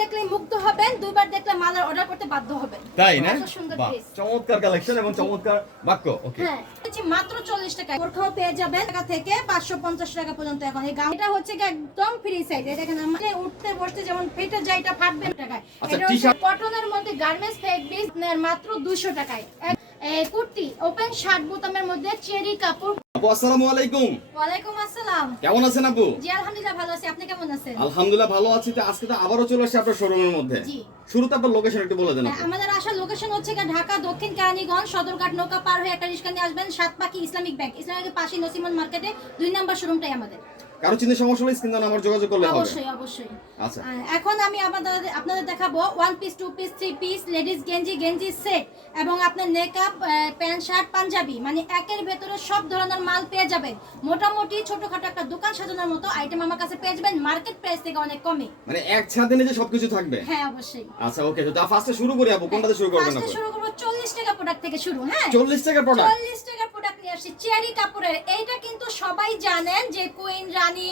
দেখলে মুগ্ধ হবেন, দুইবার দেখলে মালার অর্ডার করতে বাধ্য হবেন। তাই না? এত সুন্দর বাহ, পিস। চমৎকার কালেকশন এবং চমৎকার বাক্য। ওকে, হ্যাঁ, হচ্ছে মাত্র 40 টাকা। বোরখাও পেয়ে যাবেন টাকা থেকে 550 টাকা পর্যন্ত। এখন এই গাউন এটা হচ্ছে কি একদম ফ্রি সাইজ। এই দেখেন আমাদের উঠতে বসতে যেমন ফেটে যায়, এটা ফাটবে না টাকায়। আচ্ছা, এটা হচ্ছে টি-শার্ট কটনের মধ্যে গার্মেন্টস ফেব্রিক মাত্র 200 টাকায়। কুর্তি ওপেন শার্ট বোতামের মধ্যে চেরি কাপড়। আপু আসসালামু আলাইকুম। ওয়ালাইকুম আসসালাম। কেমন আছেন আপু? জি আলহামদুলিল্লাহ ভালো আছি, আপনি কেমন আছেন? আলহামদুলিল্লাহ ভালো আছি। তো আজকে তো আবারো চলে আসছি আপনার শোরুমের মধ্যে। জি। শুরুতে আপনার লোকেশন একটু বলে দেন আপু। আমাদের আসার লোকেশন হচ্ছে ঢাকা দক্ষিণ কেরানীগঞ্জ সদরঘাট নৌকা পার হয়ে একটা রিক্সা নিয়ে আসবেন, সাতপাখি ইসলামিক ব্যাংক, ইসলামিকের পাশে নসিমন মার্কেটে 2 নাম্বার শোরুমটাই আমাদের। কারো চিন্তা সমস্যা হলে স্ক্রিন নাম্বার যোগাযোগ করলে হবে। অবশ্যই অবশ্যই। আচ্ছা, এখন আমি আপনাদের দেখাবো 1 পিস 2 পিস 3 পিস লেডিস গেঞ্জি সেট এবং আপনার মেকআপ প্যান্ট শার্ট পাঞ্জাবি, মানে একের ভেতরে সব ধরনের মাল পেয়ে যাবেন। মোটামুটি ছোটখাটো একটা দোকান সাজানোর মতো আইটেম আমার কাছে পেয়ে যাবেন মার্কেট প্রাইস থেকে অনেক কমে। মানে এক ছাদে নিচে সবকিছু থাকবে। হ্যাঁ অবশ্যই। আচ্ছা ওকে, তো ফার্স্টে শুরু করি আপু, কোনটাতে শুরু করবেন আপু? ফার্স্টে শুরু করব 40 টাকা প্রোডাক্ট থেকে শুরু। হ্যাঁ 40 টাকা প্রোডাক্ট। 40 টাকা প্রোডাক্ট নিয়ে আসছি চেরি কাপড়ের। এইটা কিন্তু সবাই জানেন যে কুইন রানী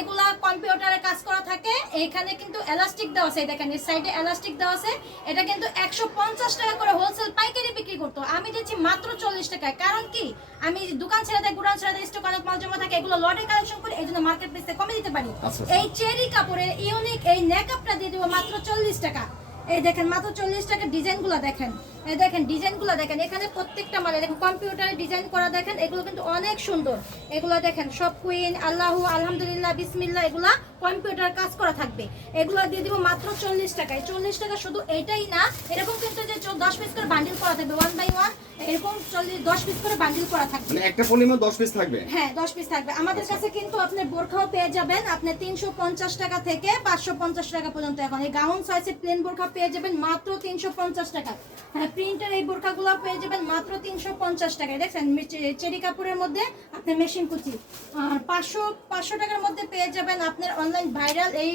এগুলা কম্পিউটারে কাজ করা থাকে। এখানে কিন্তু এলাস্টিক দেওয়া আছে, দেখেন এই সাইডে এলাস্টিক দেওয়া আছে। এটা কিন্তু 150 টাকা করে হোলসেল পাইকারি বিক্রি করতো, আমি দিচ্ছি মাত্র 40 টাকায়। কারণ কি আমি দোকান ছেড়ে দেয়, গুড়ান ছেড়ে দেয়, স্টক অনেক মাল জমা থাকে, এগুলো লটে কালেকশন করে এই জন্য মার্কেট প্রাইস কমে দিতে পারি। এই চেরি কাপড়ের ইউনিক এই নেকআপটা দিয়ে দেবো মাত্র 40 টাকা। এই দেখেন মাত্র 40 টাকা। ডিজাইনগুলো দেখেন, এই দেখেন ডিজাইনগুলো দেখেন, এখানে প্রত্যেকটা মালে দেখেন কম্পিউটারে ডিজাইন করা, দেখেন এগুলো কিন্তু অনেক সুন্দর। এগুলো দেখেন সব কুইন, আল্লাহু, আলহামদুলিল্লাহ, বিসমিল্লাহ, এগুলা কম্পিউটার কাজ করা থাকবে। এগুলো দিয়ে দিব মাত্র 40 টাকায়। 40 টাকা শুধু এটাই না, এরকম কিন্তু যে 10 পিস করে বান্ডিল করা থাকবে, 1 বাই 1 এরকম 10 পিস করে বান্ডিল করা থাকবে। মানে একটা পলিমে 10 পিস থাকবে। হ্যাঁ 10 পিস থাকবে। আমাদের কাছে কিন্তু আপনি বোরখাও পেয়ে যাবেন আপনি 350 টাকা থেকে 550 টাকা পর্যন্ত। এখন এই গাউন সাইজের প্লেন বোরখা পেয়ে যাবেন মাত্র 350 টাকা। হ্যাঁ প্রিন্টের এই বোরখাগুলো পেয়ে যাবেন মাত্র 350 টাকায়। দেখছেন চেরি কাপড়ের মধ্যে আপনি মেশিন কুচি। আর 500 টাকার মধ্যে পেয়ে যাবেন আপনার অনলাইন ভাইরাল এই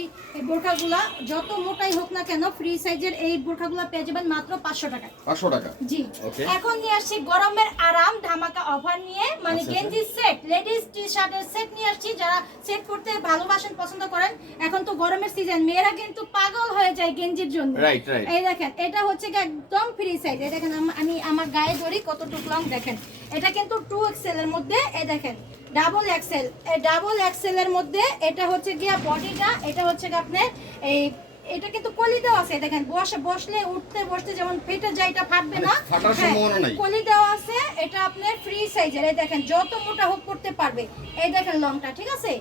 বোরখাগুলো, যত মোটাই হোক না কেন ফ্রি সাইজের এই বোরখাগুলো পেয়ে যাবেন মাত্র 500 টাকা। 500 টাকা। জি। ওকে, এখন নিয়ে আসছি গরমের আরাম ধামাকা অফার নিয়ে, মানে গেঞ্জি সেট, লেডিস টি শার্টের সেট নিয়ে আসছি। যারা সেট পরতে ভালোবাসেন, পছন্দ করেন, এখন তো গরমের সিজন, মেয়েরা কিন্তু পাগল হয়ে যায় গেঞ্জির জন্য। Right right. এই দেখেন এটা হচ্ছে একদম ফ্রি সাইজ। এই দেখেন আমি আমার গায়ে ধরি কতটুকু লং, দেখেন এটা কিন্তু 2XL এর মধ্যে। এই দেখেন ডাবল এক্সেল, এই ডাবল এক্সেল এর মধ্যে এটা হচ্ছে গিয়া বডিটা, এটা হচ্ছে আপনার এই এটা কিন্তু কলি দেওয়া আছে। দেখেন বসলে উঠতে বসতে যেমন ফেটে যায়, এটা ফাটবে না, ফাটার সম্ভাবনা নাই। কলি দেওয়া আছে। এটা আপনার ফ্রি সাইজের। এই দেখেন যত মোটা হোক পড়তে পারবে। এই দেখেন লংটা, ঠিক আছে।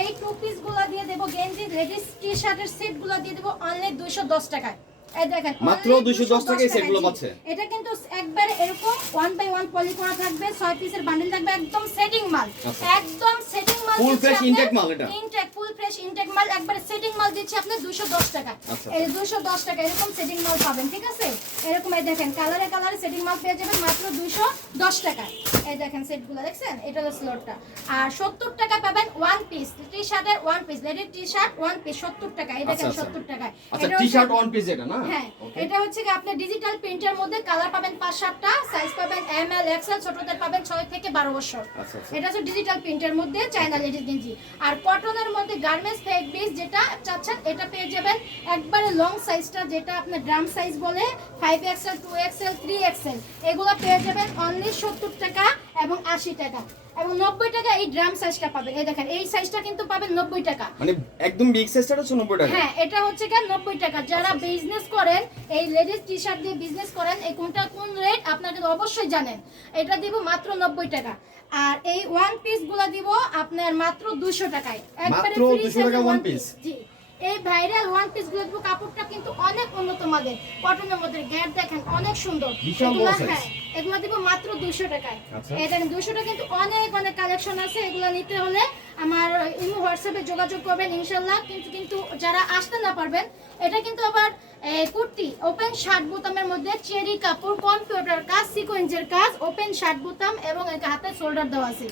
এই 2 পিস গুলা দিয়ে দেব গেঞ্জি লেডিস টি শার্টের সেট গুলা দিয়ে দেব অনলি 210 টাকায়। এই দেখেন মাত্র 210 টাকায় সেটগুলো পাচ্ছে। এটা কিন্তু একবারে এরকম 1 বাই 1 পলি করা থাকবে, 6 পিসের বান্ডেল থাকবে, একদম সেটিং মাল। একদম সেটিং মাল, ফুল ফ্রেশ ইনটেক মাল। এটা ইনটেক ফুল ফ্রেশ ইনটেক মাল, একবারে সেটিং মাল দিচ্ছি আপনি 210 টাকা। এই 210 টাকা এরকম সেটিং মাল পাবেন, ঠিক আছে। এরকম এই দেখেন কালারে কালারে সেটিং মাল পেয়ে যাবেন মাত্র 210 টাকা। এই দেখেন সেটগুলো দেখছেন, এটা হলো স্লটটা। আর 70 টাকা পাবেন 1 পিস টি শার্টের 1 piece, ladies T shirt 1 piece 70 টাকা। এই দেখেন 70 টাকা। আচ্ছা টি শার্ট 1 পিস এটা না? হ্যাঁ এটা হচ্ছে কি আপনি ডিজিটাল প্রিন্টের মধ্যে কালার পাবেন 5-7টা, সাইজ পাবেন ML XL, ছোটদের পাবেন 6 থেকে 12 বছর। এটা হচ্ছে ডিজিটাল প্রিন্টের মধ্যে চায়না লেডিস গেঞ্জি। আর কটনের মধ্যে গার্মেন্টস ফেব্রিক যেটা চাচ্ছেন এটা পেয়ে যাবেন একবারে লং সাইজটা, যেটা আপনি ড্রাম সাইজ বলে 5XL 2XL 3XL, এগুলো পেয়ে যাবেন অনলি 70 টাকা এবং 80 টাকা এবং 90 টাকা। এই ড্রাম সাইজটা পাবেন, এই দেখেন এই সাইজটা কিন্তু পাবেন 90 টাকা। মানে একদম বিগ সাইজটা হচ্ছে 90 টাকা। হ্যাঁ এটা হচ্ছে কি 90 টাকা। যারা বিজনেস করেন, এই লেডিস টি শার্ট দিয়ে বিজনেস করেন, এই কোনটা কোন রেট আপনারা কিন্তু অবশ্যই জানেন। এটা দিব মাত্র 90 টাকা। আর এই 1 পিস গুলা দিব আপনার মাত্র 200 টাকায়, একবারে ফ্রি 200 টাকা 1 পিস। জি এই ভাইরাল 1 পিস গুলো দিব। কাপড়টা কিন্তু অনেক উন্নত মানের কটনের মধ্যে, গ্যাপ দেখেন অনেক সুন্দর। হ্যাঁ এগুলো দিব মাত্র 200 টাকায়। এই দেখেন 200 টাকা কিন্তু অনেক অনেক কালেকশন আছে। এগুলো নিতে হলে আমার ইমো হোয়াটসঅ্যাপে যোগাযোগ করবেন ইনশাআল্লাহ। কিন্তু যারা আসতে না পারবেন, এটা কিন্তু আবার কুর্তি ওপেন শার্ট বোতামের মধ্যে চেরি কাপড় কম্পিউটার কাজ সিকোয়েন্সের কাজ ওপেন শার্ট বোতাম এবং হাতে শোল্ডার দেওয়া আছে।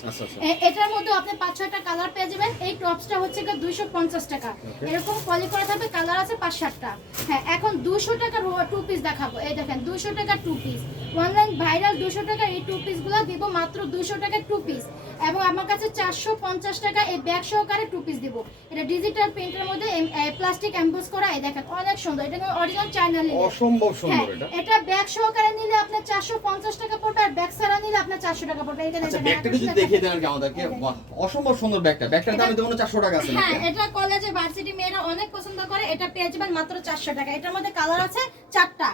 এটার মধ্যে আপনি 5-6টা কালার পেয়ে যাবেন। এই টপসটা হচ্ছে 250 টাকা, এরকম পলি করা থাকবে, কালার আছে 5-7টা। হ্যাঁ, এখন 200 টাকার টু পিস দেখাবো। এই দেখেন 200 টাকার টু পিস, অনলাইন ভাইরাল 200 টাকার এই টু পিসগুলো দিব মাত্র 200 টাকার টু পিস। এবং আমার কাছে 450 টাকা এই ব্যাগ সহকারে টু পিস দিব। এটা ডিজিটাল প্রিন্টের মধ্যে প্লাস্টিক এমবোস করা। এই দেখেন অনেক সুন্দর, এটা অরিজিনাল চায়না লেদার, অসম্ভব সুন্দর। এটা ব্যাগ সহকারে নিলে আপনার 450 টাকা পড়বে, আর ব্যাগ ছাড়া নিলে আপনার 400 টাকা পড়বে। এটা আচ্ছা, ব্যাগটা যদি দেখিয়ে দেন আর কি আমাদেরকে। বাহ, অসম্ভব সুন্দর ব্যাগটা। ব্যাগটার দাম তো 400 টাকা আছে। হ্যাঁ, এটা কলেজে ভার্সিটি মেয়েরা অনেক পছন্দ করে। এটা পেয়ে যাবেন মাত্র 400 টাকা। এটার মধ্যে কালার আছে 4টা।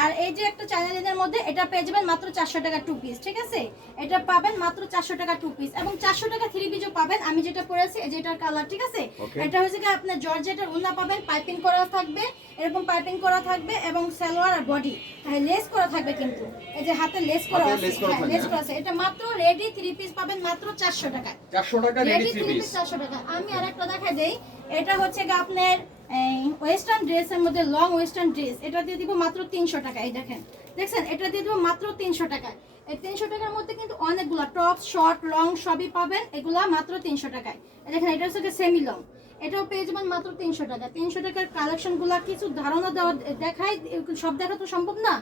আর এই যে একটা চায়না লেদারের মধ্যে এটা পেয়ে যাবেন মাত্র 400 টাকা টু পিস। ঠিক আছে, এটা পাবেন মাত্র 400 টাকা টু পিস এবং 400 টাকা থ্রি পিসও পাবেন। আমি যেটা পরেছি এই যেটার কালার, ঠিক আছে, এটা হচ্ছে কি আপনি জর্জেটের ওড়না পাবেন, পাইপিং করা থাকবে, এরকম পাইপিং করা থাকবে এবং সালোয়ার আর বডি লেস করা থাকবে। কিন্তু এই যে হাতে লেস করা আছে, লেস করা আছে। এটা মাত্র রেডি থ্রি পিস পাবেন মাত্র 400 টাকা। 400 টাকা রেডি থ্রি পিস 400 টাকা। আমি আরেকটা দেখাই দেই। এটা হচ্ছে কি আপনার ওয়েস্টার্ন ড্রেসের মধ্যে লং ওয়েস্টার্ন ড্রেস, এটা দিয়ে দিব মাত্র 300 টাকা। এই দেখেন, দেখছেন, এটা দিয়ে দিব মাত্র 300 টাকা। এই 300 টাকার মধ্যে কিন্তু অনেকগুলা টপ শর্ট লং সবই পাবেন, এগুলা মাত্র 300 টাকায়। দেখেন, এটা হচ্ছে সেমি লং, এটাও পেয়ে যাবেন মাত্র 300 টাকা। 300 টাকার কালেকশনগুলো কিছু ধারণা দেওয়া দেখাই, সব দেখা তো সম্ভব না,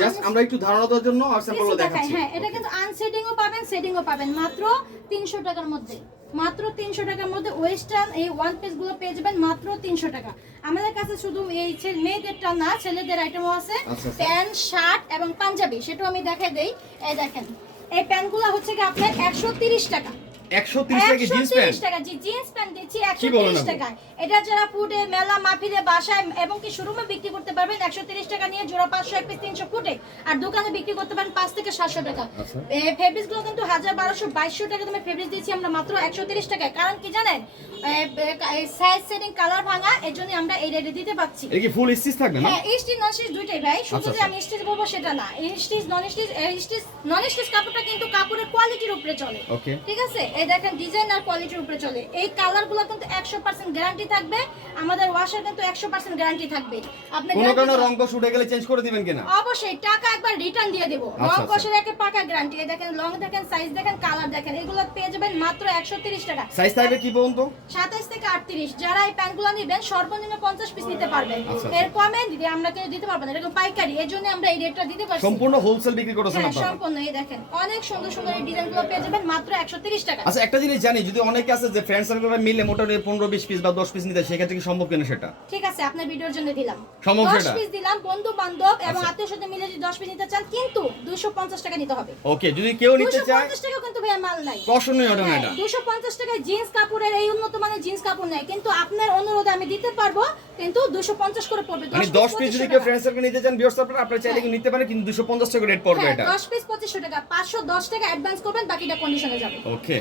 জাস্ট আমরা একটু ধারণা দেওয়ার জন্য আর স্যাম্পলগুলো দেখাচ্ছি। হ্যাঁ, এটা কিন্তু আনসেটিংও পাবেন, সেটিংও পাবেন মাত্র 300 টাকার মধ্যে। মাত্র 300 টাকার মধ্যে ওয়েস্টার্ন এই ওয়ান পিস গুলো পেয়ে যাবেন মাত্র 300 টাকা। আমাদের কাছে শুধু এই মেয়েদেরটা না, ছেলেদের আইটেমও আছে, প্যান্ট শার্ট এবং পাঞ্জাবি, সেটাও আমি দেখাই দেই। এই দেখেন, এই প্যান্টগুলো হচ্ছে কি আপনার 130 টাকা। 130 টাকা জিন্স প্যান্ট। 130 টাকা, জি, জিন্স প্যান্ট দিচ্ছি 130 টাকা। এটা যারা ফুটে মেলা মাহফিলে বাসায় এবং কি শোরুমে বিক্রি করতে পারবেন 130 টাকা নিয়ে জোড়া 500 এক পিস 300 ফুটে, আর দোকানে বিক্রি করতে পারেন 5 থেকে 700 টাকা। এই ফেব্রিক্স গুলো কিন্তু 1000 1200 2200 টাকা দামে ফেব্রিক্স দিচ্ছি আমরা মাত্র 130 টাকায়। কারণ কি জানেন, সাইজ সেটিং কালার ভাঙা, এজন্য আমরা এই রেটে দিতে পাচ্ছি। এটা কি ফুল স্টিচ থাকবে না? হ্যাঁ, স্টিচ নন স্টিচ দুইটাই ভাই। শুধু যে আমি স্টিচ বলবো সেটা না, স্টিচ নন স্টিচ, স্টিচ নন স্টিচ কাপড়টা কিন্তু কাপড়ের কোয়ালিটির উপরে চলে। ওকে, ঠিক আছে, এই দেখেন ডিজাইন আর কোয়ালিটির উপরে চলে। এই কালারগুলো কিন্তু 100% গ্যারান্টি থাকবে, আমাদের ওয়াশার কিন্তু 100% গ্যারান্টি থাকবে। আপনি কোন কারণে রং কষ উঠে গেলে চেঞ্জ করে দিবেন কিনা? অবশ্যই, টাকা একবার রিটার্ন দিয়ে দেব। রং কষের একটা পাকা গ্যারান্টি। এই দেখেন, লং দেখেন, সাইজ দেখেন, কালার দেখেন, এগুলো পেয়ে যাবেন মাত্র 130 টাকা। সাইজ থাকবে কি পর্যন্ত? 27 থেকে 38। যারা এই প্যান্টগুলো নেবেন সর্বনিম্ন 50 পিস নিতে পারবেন, এর কমে দিতে আমরা কেউ দিতে পারবো না, এরকম পাইকারি, এজন্য আমরা এই রেটটা দিতে পারছি। সম্পূর্ণ হোলসেল বিক্রি করছেন হ্যাঁ, আপনারা? সম্পূর্ণ। এই দেখেন, অনেক সুন্দর সুন্দর এই ডিজাইনগুলো পেয়ে যাবেন মাত্র 130 টাকা। আচ্ছা, একটা জিনিস জানি, যদি অনেকে আছে যে ফ্রেন্ড সার্কেলরা মিলে মোটামুটি 15-20 পিস বা 10 পিস নিতে, সেক্ষেত্রে কি সম্ভব কিনা সেটা? ঠিক আছে, আপনার ভিডিওর জন্য দিলাম সম্ভব 10 সেটা? পিস দিলাম, বন্ধু বান্ধব এবং আত্মীয় স্বজন মিলে যদি 10 পিস নিতে চান কিন্তু 250 টাকা নিতে হবে। ওকে, যদি কেউ নিতে চায় 250 টাকা কিন্তু ভাই মাল নাই, কষণীয় অর্ডার হ্যাঁ, এটা 250 টাকায় জিন্স কাপড়ের এই উন্নত মানের জিন্স কাপড় নেই, কিন্তু আপনার অনুরোধে আমি দিতে পারবো, কিন্তু 250 করে পড়বে। মানে 10 পিস যদি কেউ ফ্রেন্ড সার্কেল নিতে চান ভিউয়ার্স আপনারা চাইলে কি নিতে পারেন, কিন্তু 250 টাকা রেট পড়বে এটা। 10 পিস 2500 টাকা, 510 টাকা অ্যাডভান্স করবেন, বাকিটা কন্ডিশনে যাবে। ওকে,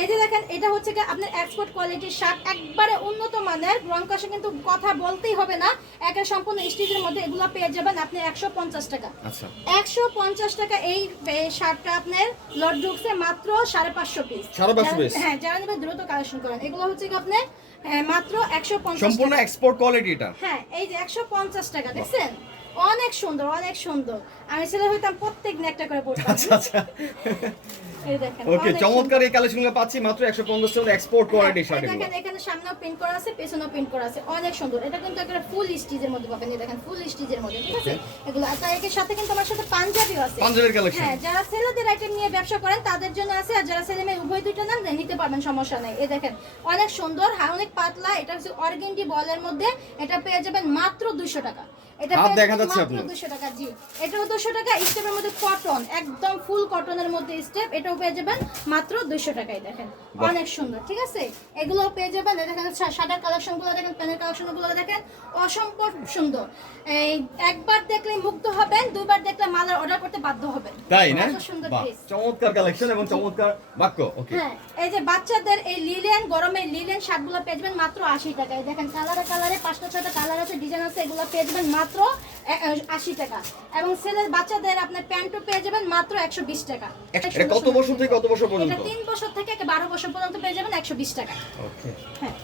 এই যে দেখেন, এটা হচ্ছে কি আপনার এক্সপোর্ট কোয়ালিটির শার্ট, একবারে উন্নত মানের, রং কষে কিন্তু কথা বলতেই হবে না, একের সম্পূর্ণ স্টিচের মধ্যে এগুলো পেয়ে যাবেন আপনি 150 টাকা। আচ্ছা, 150 টাকা এই শার্টটা আপনার লট ঢুকছে মাত্র 550 পিস। 550 পিস? হ্যাঁ, যারা নেবেন দ্রুত কালেকশন করেন। এগুলো হচ্ছে কি আপনার মাত্র 150 সম্পূর্ণ এক্সপোর্ট কোয়ালিটি এটা। হ্যাঁ, এই যে 150 টাকা, দেখছেন, অনেক সুন্দর, অনেক সুন্দর। আমি ছেলে হইতাম প্রত্যেক দিন একটা করে পড়তাম। আচ্ছা আচ্ছা, এই দেখেন, ওকে, অনেক চমৎকার সুন্দর। এই কালেকশনগুলো পাচ্ছি মাত্র 150 টাকা এক্সপোর্ট কোয়ালিটি শার্ট। এই দেখেন, এখানে সামনেও প্রিন্ট করা আছে, পেছনেও প্রিন্ট করা আছে, অনেক সুন্দর। এটা কিন্তু একটা ফুল স্টিচের মধ্যে পাবেন। এই দেখেন, ফুল স্টিচের মধ্যে, ঠিক আছে, এগুলো। আর তার এর সাথে কিন্তু আমার সাথে পাঞ্জাবিও আছে, পাঞ্জাবির কালেকশন। হ্যাঁ, যারা ছেলেদের আইটেম নিয়ে ব্যবসা করেন তাদের জন্য আছে, আর যারা ছেলে মেয়ে উভয় দুটো নেন নিতে পারবেন, সমস্যা নাই। এই দেখেন, অনেক সুন্দর, অনেক পাতলা। এটা হচ্ছে অর্গেন্ডি বলের মধ্যে, এটা পেয়ে যাবেন মাত্র 200 টাকা। এটা হাত দেখা যাচ্ছে মাত্র 200 টাকা, জি, এটাও 200 টাকা। স্টেপের মধ্যে কটন, একদম ফুল কটনের মধ্যে স্টেপ, এটাও পেয়ে যাবেন মাত্র 200 টাকায়। দেখেন, অনেক সুন্দর, ঠিক আছে, এগুলো পেয়ে যাবেন। দেখেন, শার্টের কালেকশনগুলো দেখেন, প্যান্টের কালেকশনগুলো দেখেন, অসম্ভব সুন্দর। এই একবার দেখলে মুগ্ধ হবেন, দুইবার দেখলে মালার অর্ডার করতে বাধ্য হবেন, তাই না? এত সুন্দর বাহ, পিস। চমৎকার কালেকশন এবং চমৎকার বাক্য। ওকে, হ্যাঁ, এই যে বাচ্চাদের এই লিলেন, গরমের লিলেন শার্টগুলো পেয়ে যাবেন মাত্র 80 টাকায়। দেখেন, কালারে কালারে 5টা-6টা কালার আছে, ডিজাইন আছে, এগুলো পেয়ে যাবেন মাত্র 80 টাকা। এবং ছেলের বাচ্চাদের আপনার প্যান্টও পেয়ে যাবেন মাত্র 120 টাকা। এটা কত বছর থেকে কত বছর পর্যন্ত? এটা 3 বছর থেকে 12 বছর পর্যন্ত পেয়ে যাবেন 120 টাকা। ওকে, হ্যাঁ।